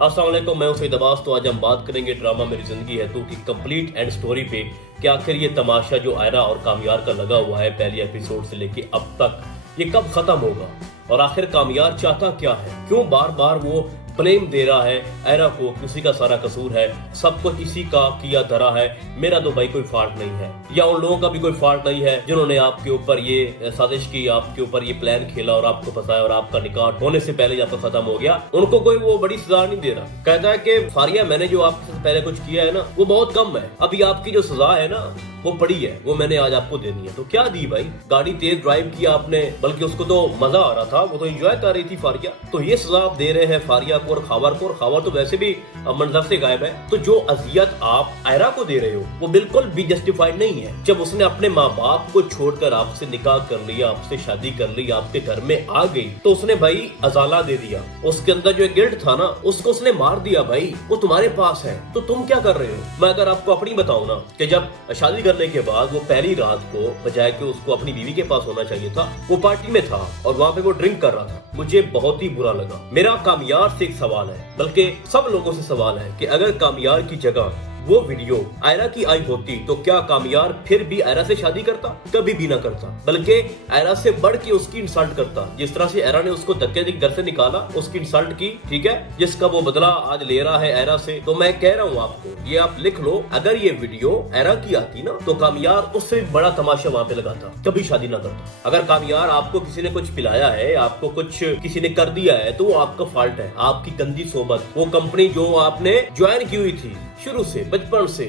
अस्सलाम वालेकुम, मैं हूं सईद अब्बास। तो आज हम बात करेंगे ड्रामा मेरी जिंदगी है तो की कंप्लीट एंड स्टोरी पे कि आखिर ये तमाशा जो आयरा और कामयार का लगा हुआ है पहले एपिसोड से लेके अब तक, ये कब खत्म होगा और आखिर कामयार चाहता क्या है, क्यों बार बार वो ब्लेम दे रहा है आयरा को, किसी का सारा कसूर है, सब कुछ इसी का किया धरा है, मेरा तो भाई कोई फॉल्ट नहीं है, या उन लोगों का भी कोई फॉल्ट नहीं है जिन्होंने आपके ऊपर ये साजिश की, आपके ऊपर ये प्लान खेला और आपको फंसाया और आपका निकाह होने से पहले जब तक खत्म हो गया, उनको कोई वो बड़ी सजा नहीं दे रहा। कहता है कि फारिया मैंने जो आपके साथ पहले कुछ किया है ना वो बहुत कम है, अभी आपकी जो सजा है ना वो पड़ी है, वो मैंने आज आपको देनी है। तो क्या दी भाई, गाड़ी तेज ड्राइव किया आपने, बल्कि उसको तो मजा आ रहा था, वो तो एंजॉय कर रही थी फारिया, तो ये सजा आप दे रहे हैं फारिया को और खावर को, और खावर तो वैसे भी मंजर से गायब है। तो जो अजियत आप आयरा को दे रहे हो वो बिल्कुल भी जस्टिफाइड नहीं है। जब उसने अपने माँ बाप को छोड़कर आपसे निकाह कर लिया, आपसे शादी कर ली, आपके घर में आ गई, तो उसने भाई अजाला दे दिया, उसके अंदर जो गिल्ट था ना उसको उसने मार दिया भाई, वो तुम्हारे पास है। तो तुम क्या कर रहे हो? मैं अगर आपको अपनी बताऊं ना कि जब शादी करने के बाद वो पहली रात को बजाय कि उसको अपनी बीवी के पास होना चाहिए था, वो पार्टी में था और वहाँ पे वो ड्रिंक कर रहा था, मुझे बहुत ही बुरा लगा। मेरा कामयार से एक सवाल है, बल्कि सब लोगों से सवाल है कि अगर कामयार की जगह वो वीडियो आयरा की आई होती तो क्या कामयार फिर भी आयरा से शादी करता? कभी भी ना करता, बल्कि आयरा से बढ़ के उसकी इंसल्ट करता। जिस तरह से आयरा ने उसको धक्के देकर घर से निकाला, उसकी इंसल्ट की, ठीक है, जिसका वो बदला आज ले रहा है आयरा से। तो मैं कह रहा हूँ आपको, ये आप लिख लो, अगर ये वीडियो आयरा की आती ना तो कामयार उससे बड़ा तमाशा वहाँ पे लगाता, कभी शादी ना करता। अगर कामयार आपको किसी ने कुछ पिलाया है, आपको कुछ किसी ने कर दिया है, तो वो आपका फॉल्ट है, आपकी गंदी सोबत, वो कंपनी जो आपने ज्वाइन की हुई थी शुरू से, बचपन से,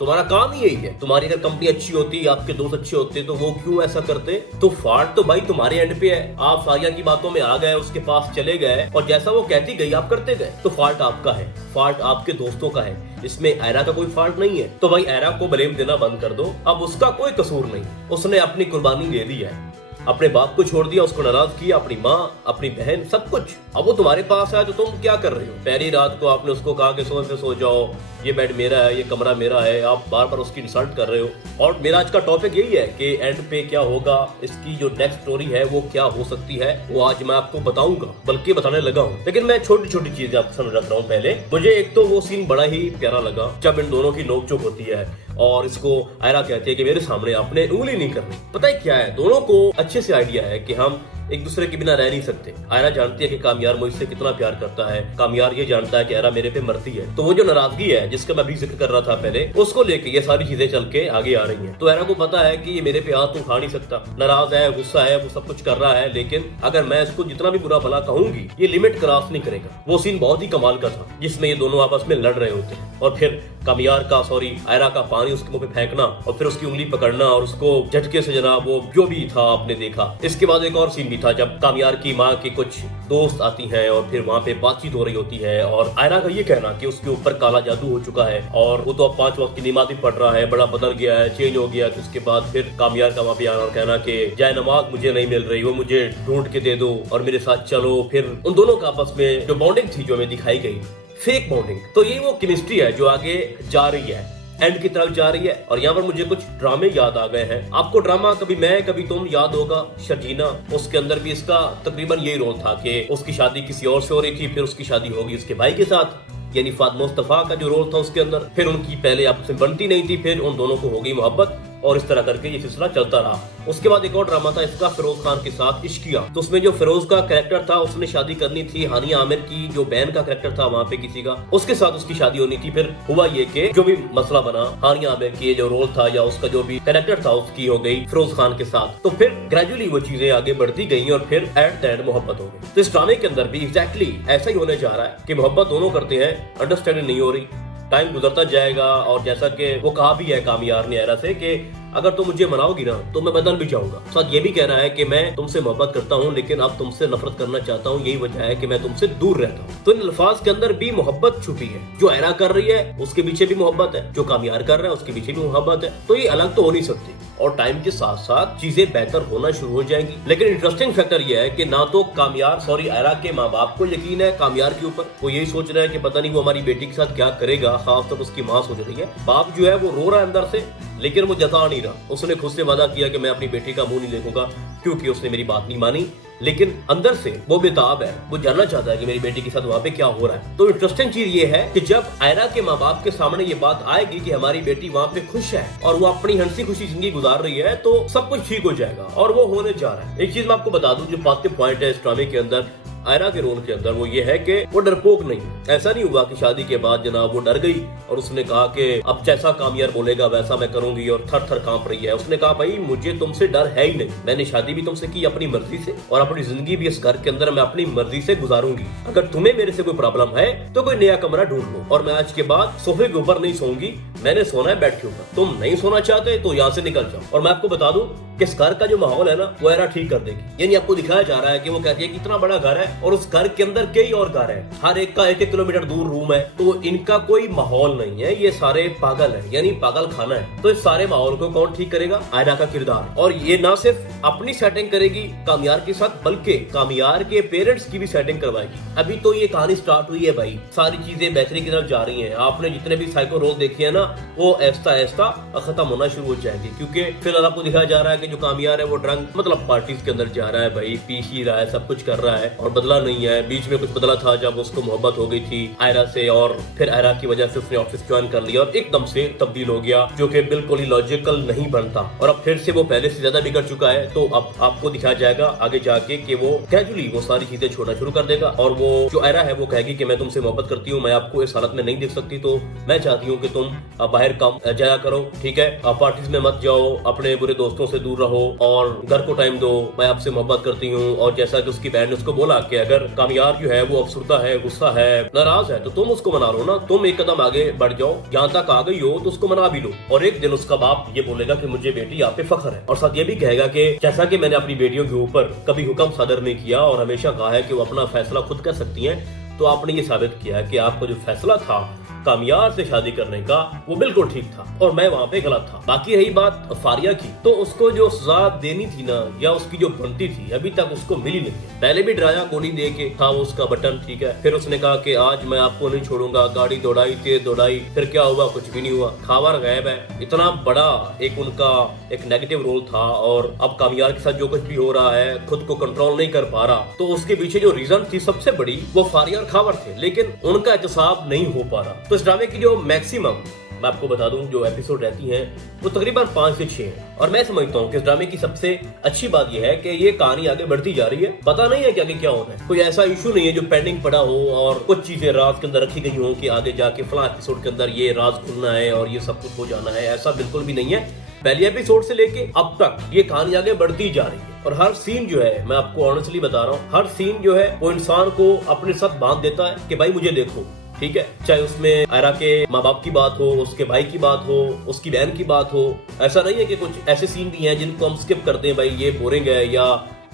तुम्हारा काम ही यही है। तुम्हारी अगर कंपनी अच्छी होती, आपके दोस्त अच्छे होते, तो वो क्यों ऐसा करते? तो फॉल्ट तो भाई तुम्हारे एंड पे है। आप फारिया की बातों में आ गए, उसके पास चले गए और जैसा वो कहती गई आप करते गए, तो फॉल्ट आपका है, फॉल्ट आपके दोस्तों का है, इसमें आयरा का कोई फॉल्ट नहीं है। तो भाई आयरा को ब्लेम देना बंद कर दो, अब उसका कोई कसूर नहीं, उसने अपनी कुर्बानी दे दी है, अपने बाप को छोड़ दिया, उसको नाराज किया, अपनी माँ, अपनी बहन, सब कुछ। अब वो तुम्हारे पास है तो तुम क्या कर रहे हो? पहली रात को आपने उसको कहा कि सोफे पे सो जाओ, ये बेड मेरा है, ये कमरा मेरा है, आप बार बार उसकी इंसल्ट कर रहे हो। और मेरा आज का टॉपिक यही है कि एंड पे क्या होगा, इसकी जो नेक्स्ट स्टोरी है वो क्या हो सकती है, वो आज मैं आपको बताऊंगा, बल्कि बताने लगा हूँ। लेकिन मैं छोटी छोटी चीजें आपके सामने रख रहा हूँ। पहले मुझे एक तो वो सीन बड़ा ही प्यारा लगा जब इन दोनों की नोकझोंक होती है और इसको आयरा कहती है कि मेरे सामने आपने उंगली नहीं करनी। पता है क्या है, दोनों को अच्छे से आइडिया है कि हम एक दूसरे के बिना रह नहीं सकते। आयरा जानती है कि कामयार मुझसे कितना प्यार करता है, कामयार ये जानता है कि आयरा मेरे पे मरती है, तो वो जो नाराजगी है जिसका मैं भी जिक्र कर रहा था पहले, उसको लेके ये सारी चीजें चल के आगे आ रही हैं। तो आयरा को पता है कि ये मेरे पे हाथ उठा नहीं सकता, नाराज है, गुस्सा है, वो सब कुछ कर रहा है, लेकिन अगर मैं इसको जितना भी बुरा भला कहूंगी ये लिमिट क्रॉस नहीं करेगा। वो सीन बहुत ही कमाल का था जिसमें ये दोनों आपस में लड़ रहे होते हैं और फिर आयरा का पानी उसके मुंह पे फेंकना और फिर उसकी उंगली पकड़ना और उसको झटके से जनाब वो जो भी था आपने देखा। इसके बाद एक और सीन भी था जब कामयार की माँ के कुछ दोस्त आती हैं और फिर वहाँ पे बातचीत हो रही होती है और आयरा का ये कहना कि उसके ऊपर काला जादू हो चुका है और वो तो अब 5 वक्त की नमाज भी पढ़ रहा है, बड़ा बदल गया है, चेंज हो गया। उसके बाद फिर कामयार का वहाँ पे आना और कहना कि जाए नमाज मुझे नहीं मिल रही, वो मुझे ढूंढ के दे दो और मेरे साथ चलो। फिर उन दोनों का आपस में जो बॉन्डिंग थी जो हमें दिखाई गई, फेक बॉन्डिंग, तो ये वो केमिस्ट्री है जो आगे जा रही है, एंड की तरफ जा रही है। और यहाँ पर मुझे कुछ ड्रामे याद आ गए हैं। आपको ड्रामा कभी मैं कभी तुम याद होगा, शर्जीना, उसके अंदर भी इसका तकरीबन यही रोल था कि उसकी शादी किसी और से हो रही थी, फिर उसकी शादी होगी उसके भाई के साथ, यानी फातिमा मुस्तफा का जो रोल था उसके अंदर, फिर उनकी पहले आपस में बनती नहीं थी, फिर उन दोनों को हो गई मोहब्बत और इस तरह करके ये सिलसिला चलता रहा। उसके बाद एक और ड्रामा था इसका फिरोज खान के साथ, इश्किया। तो उसमें जो फिरोज का कैरेक्टर था उसने शादी करनी थी हानिया आमिर की जो बहन का कैरेक्टर था वहाँ पे किसी का, उसके साथ उसकी शादी होनी थी। फिर हुआ ये कि जो भी मसला बना, हानिया आमिर की जो रोल था या उसका जो भी कैरेक्टर था उसकी हो गई फिरोज खान के साथ। तो फिर ग्रेजुअली वो चीजें आगे बढ़ती गई और फिर एट द एंड मोहब्बत हो गई। तो इस ड्रामे के अंदर भी एग्जैक्टली ऐसा ही होने जा रहा है कि मोहब्बत दोनों करते हैं, अंडरस्टैंडिंग नहीं हो रही, टाइम गुजरता जाएगा और जैसा कि वो कहा भी है कामयार ने आयरा से कि अगर तुम मुझे मनाओगी ना तो मैं बदल भी जाऊंगा। साथ ये भी कह रहा है कि मैं तुमसे मोहब्बत करता हूँ लेकिन अब तुमसे नफरत करना चाहता हूँ, यही वजह है कि मैं तुमसे दूर रहता हूँ। तो इन अल्फाज के अंदर भी मोहब्बत छुपी है, जो आयरा कर रही है उसके पीछे भी मोहब्बत है, जो कामयार कर रहा है उसके पीछे भी मोहब्बत है। तो ये अलग तो हो नहीं सकती और टाइम के साथ साथ चीजें बेहतर होना शुरू हो जाएंगी। लेकिन इंटरेस्टिंग फैक्टर यह है कि ना तो आयरा के माँ बाप को यकीन है कामयार के ऊपर, वो यही सोच रहे हैं कि पता नहीं वो हमारी बेटी के साथ क्या करेगा, खासतौर उसकी माँ सोच रही है। बाप जो है वो रो रहा है अंदर से, लेकिन वो जता नहीं रहा। उसने खुद से वादा किया कि मैं अपनी बेटी का मुंह नहीं देखूंगा क्योंकि उसने मेरी बात नहीं मानी, लेकिन अंदर से वो बेताब है, वो जानना चाहता है कि मेरी बेटी के साथ वहाँ पे क्या हो रहा है। तो इंटरेस्टिंग चीज ये है कि जब आयरा के माँ बाप के सामने ये बात आएगी कि हमारी बेटी वहाँ पे खुश है और वो अपनी हंसी खुशी जिंदगी गुजार रही है, तो सब कुछ ठीक हो जाएगा और वो होने जा रहा है। एक चीज मैं आपको बता दूं, जो पॉजिटिव पॉइंट है इस ड्रामे के अंदर, आयरा के रोल के अंदर, वो ये है कि वो डरपोक नहीं। ऐसा नहीं हुआ कि शादी के बाद जनाब वो डर गई और उसने कहा कि अब जैसा कामयार बोलेगा वैसा मैं करूंगी और थर थर कांप रही है। उसने कहा भाई मुझे तुमसे डर है ही नहीं, मैंने शादी भी तुमसे की अपनी मर्जी से और अपनी जिंदगी भी इस घर के अंदर मैं अपनी मर्जी से गुजारूंगी। अगर तुम्हें मेरे से कोई प्रॉब्लम है तो कोई नया कमरा ढूंढ लो और मैं आज के बाद सोफे के ऊपर नहीं सोऊंगी, मैंने सोना है बेड के ऊपर। तुम नहीं सोना चाहते तो यहाँ से निकल जाओ। और मैं आपको बता दूं कि इस घर का जो माहौल है ना, वो आयरा ठीक कर देगी। यानी आपको दिखाया जा रहा है कि वो कहती है कि इतना बड़ा घर है और उस घर के अंदर कई और घर है, हर एक का 1-1 किलोमीटर दूर रूम है, तो इनका कोई माहौल नहीं है, ये सारे पागल है, यानी पागल खाना है। तो इस सारे माहौल को कौन ठीक करेगा? आयरा का किरदार। और ये ना सिर्फ अपनी सेटिंग करेगी कामयार के साथ, बल्कि कामयार के पेरेंट्स की भी सेटिंग करवाएगी। अभी तो ये कहानी स्टार्ट हुई है भाई, सारी चीजें बेहतरी की तरफ जा रही है। आपने जितने भी साइको रोल देखे हैं ना, वो ऐसा ऐसा खत्म होना शुरू हो जाएंगे, क्योंकि फिलहाल आपको दिखाया जा रहा है कि जो कामयार है वो ड्रंक मतलब पार्टीज के अंदर जा रहा है भाई, पी ही रहा है, सब कुछ कर रहा है और बदला नहीं है। बीच में कुछ बदला था जब उसको मोहब्बत हो गई थी आयरा से और फिर आयरा की वजह से उसने ऑफिस ज्वाइन कर लिया और एकदम से तब्दील हो गया, जो कि बिल्कुल ही लॉजिकल नहीं बनता। और अब फिर से वो पहले से ज्यादा बिगड़ चुका है। तो अब आपको दिखाया जाएगा आगे जाके कि वो कैजुअली वो सारी चीजें छोड़ना शुरू कर देगा और वो जो आयरा है वो कहेगी कि मैं तुमसे मोहब्बत करती हूँ, मैं आपको इस हालत में नहीं देख सकती, तो मैं चाहती हूँ कि तुम बाहर काम जाया करो, ठीक है, पार्टीज में मत जाओ, अपने बुरे दोस्तों से दूर रहो और घर को टाइम दो, मैं आपसे मोहब्बत करती हूँ। और जैसा कि उसकी बहन ने उसको बोला कि अगर कामयार जो है वो अफसुर्दा है, गुस्सा है, नाराज है, तो तुम उसको मना लो ना, तुम एक कदम आगे बढ़ जाओ, जहाँ तक आ गई हो तो उसको मना भी लो। और एक दिन उसका बाप ये बोलेगा कि मुझे बेटी आप पे फख्र है, और साथ ये भी कहेगा कि जैसा कि मैंने अपनी बेटियों के ऊपर कभी हुक्म सादर नहीं किया और हमेशा कहा है कि वो अपना फैसला खुद कर सकती हैं, तो आपने ये साबित किया है कि आपका जो फैसला था कामयार से शादी करने का वो बिल्कुल ठीक था और मैं वहाँ पे गलत था। बाकी रही बात फारिया की, तो उसको जो सजा देनी थी ना, या उसकी जो बनती थी, अभी तक उसको मिली नहीं है। पहले भी डराया गोली दे के था वो उसका बटन, ठीक है, फिर उसने कहा कि आज मैं आपको नहीं छोड़ूंगा, गाड़ी दौड़ाई, तेज दौड़ाई, फिर क्या हुआ? कुछ भी नहीं हुआ, खावर गायब है। इतना बड़ा एक उनका एक नेगेटिव रोल था और अब कामयार के साथ जो कुछ भी हो रहा है खुद को कंट्रोल नहीं कर पा रहा, तो उसके पीछे जो रीजन थी सबसे बड़ी वो फारिया और खावर थे, लेकिन उनका एहतसाब नहीं हो पा रहा। तो इस ड्रामे की जो मैक्सिमम मैं आपको बता दूं जो एपिसोड रहती हैं वो तकरीबन 5 से 6 हैं और मैं समझता हूं कि इस ड्रामे की सबसे अच्छी बात यह है कि ये कहानी आगे बढ़ती जा रही है, पता नहीं है कि आगे क्या होना है। कोई ऐसा इशू नहीं है जो पेंडिंग पड़ा हो और कुछ चीजें राज के अंदर रखी गई हो कि आगे जाके फला एपिसोड के अंदर ये राज खुलना है और ये सब कुछ हो जाना है, ऐसा बिल्कुल भी नहीं है। पहले एपिसोड से लेके अब तक ये कहानी आगे बढ़ती जा रही है और हर सीन जो है, मैं आपको ऑनेस्टली बता रहा हूँ, हर सीन जो है वो इंसान को अपने साथ बांध देता है कि भाई मुझे देखो, ठीक है, चाहे उसमें आयरा के माँ बाप की बात हो, उसके भाई की बात हो, उसकी बहन की बात हो। ऐसा नहीं है कि कुछ ऐसे सीन भी हैं जिनको हम स्किप करते हैं, भाई ये बोरिंग है या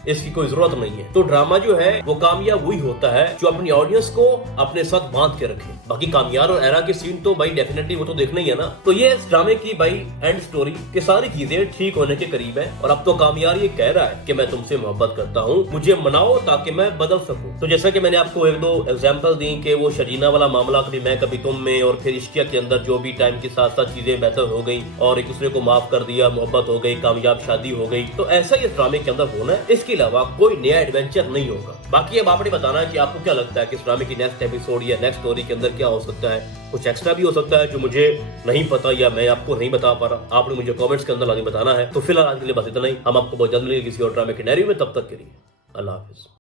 इसकी कोई जरूरत नहीं है। तो ड्रामा जो है वो कामयाब वही होता है जो अपनी ऑडियंस को अपने साथ बांध के रखे। बाकी कामयार और आयरा के सीन तो भाई डेफिनेटली वो तो देखना ही है ना। तो ये इस ड्रामे की भाई एंड स्टोरी की सारी चीजें ठीक होने के करीब है और अब तो कामयार ये कह रहा है कि मैं तुमसे मोहब्बत करता हूँ, मुझे मनाओ ताकि मैं बदल सकूं। तो जैसा कि मैंने आपको 1-2 एग्जाम्पल दी कि वो शरीना वाला मामला कभी मैं कभी तुम में, और फिर इश्किया के अंदर जो भी टाइम के साथ साथ चीजें बेहतर हो गई और एक दूसरे को माफ कर दिया, मोहब्बत हो गई, कामयाब शादी हो गई। तो ऐसा ही इस ड्रामे के अंदर होना है, इसके अलावा कोई नया एडवेंचर नहीं होगा। बाकी अब आपने बताना है कि आपको क्या लगता है कि इस ड्रामे की नेक्स्ट एपिसोड या नेक्स्ट स्टोरी के अंदर क्या हो सकता है। कुछ एक्स्ट्रा भी हो सकता है जो मुझे नहीं पता या मैं आपको नहीं बता पा रहा, आपने मुझे कमेंट्स के अंदर लाके बताना है। तो फिलहाल आज के लिए बस इतना ही, हम आपको बहुत जल्द मिलेंगे किसी और ड्रामे के नैरेटिव में। तब तक के लिए अल्लाह हाफिज।